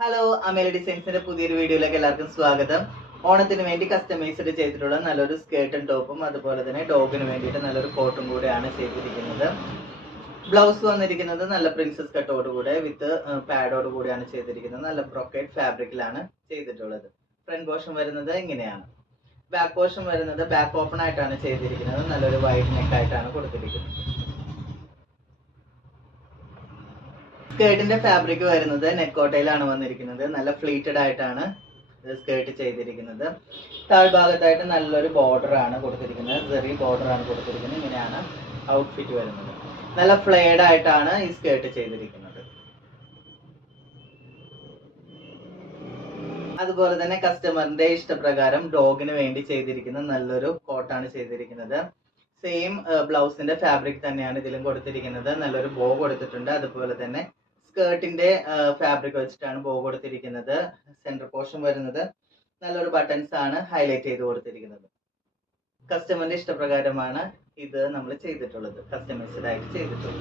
Hello, അമേല ഡിസൈൻസിന്റെ പുതിയൊരു വീഡിയോയിലേക്ക് എല്ലാവർക്കും സ്വാഗതം. ഓണത്തിന് വേണ്ടി കസ്റ്റമൈസ്ഡ് ചെയ്തിട്ടുള്ള നല്ലൊരു സ്കേർട്ടും ടോപ്പും അതുപോലെ തന്നെ ഡോഗിന് വേണ്ടിയിട്ട് നല്ലൊരു കോട്ടും കൂടെയാണ് ചെയ്തിരിക്കുന്നത്. ബ്ലൗസ് വന്നിരിക്കുന്നത് നല്ല പ്രിൻസസ് കട്ടോട് കൂടെ വിത്ത് പാഡോട് കൂടിയാണ് ചെയ്തിരിക്കുന്നത്. നല്ല ബ്രൊക്കേഡ് ഫാബ്രിക്കിലാണ് ചെയ്തിട്ടുള്ളത്. ഫ്രണ്ട് പോർഷൻ വരുന്നത് ഇങ്ങനെയാണ്. ബാക്ക് പോർഷൻ വരുന്നത് ബാക്ക് ഓപ്പൺ ആയിട്ടാണ് ചെയ്തിരിക്കുന്നത്. നല്ലൊരു വൈഡ് നെക്ക് ആയിട്ടാണ് കൊടുത്തിരിക്കുന്നത്. സ്കേർട്ടിന്റെ ഫാബ്രിക് വരുന്നത് നെക്കോട്ടയിലാണ് വന്നിരിക്കുന്നത്. നല്ല ഫ്ലീറ്റഡ് ആയിട്ടാണ് സ്കേർട്ട് ചെയ്തിരിക്കുന്നത്. താഴ്ഭാഗത്തായിട്ട് നല്ലൊരു ബോർഡർ ആണ് കൊടുത്തിരിക്കുന്നത്. സെറി ബോർഡർ ആണ് കൊടുത്തിരിക്കുന്നത്. ഇങ്ങനെയാണ് ഔട്ട്ഫിറ്റ് വരുന്നത്. നല്ല ഫ്ലെയർഡ് ആയിട്ടാണ് ഈ സ്കേർട്ട് ചെയ്തിരിക്കുന്നത്. അതുപോലെ തന്നെ കസ്റ്റമറിന്റെ ഇഷ്ടപ്രകാരം ഡോഗിന് വേണ്ടി ചെയ്തിരിക്കുന്ന നല്ലൊരു കോട്ടാണ് ചെയ്തിരിക്കുന്നത്. സെയിം ബ്ലൗസിന്റെ ഫാബ്രിക് തന്നെയാണ് ഇതിലും കൊടുത്തിരിക്കുന്നത്. നല്ലൊരു ബോ കൊടുത്തിട്ടുണ്ട്. അതുപോലെ തന്നെ സ്കേർട്ടിന്റെ ഫാബ്രിക് വെച്ചിട്ടാണ് ബോ കൊടുത്തിരിക്കുന്നത്. സെന്റർ പോർഷൻ വരുന്നത് നല്ലൊരു ബട്ടൺസ് ആണ് ഹൈലൈറ്റ് ചെയ്ത് കൊടുത്തിരിക്കുന്നത്. കസ്റ്റമറിന്റെ ഇഷ്ടപ്രകാരമാണ് ഇത് നമ്മൾ ചെയ്തിട്ടുള്ളത്, കസ്റ്റമൈസ്ഡ് ആയിട്ട് ചെയ്തിട്ടുള്ളത്.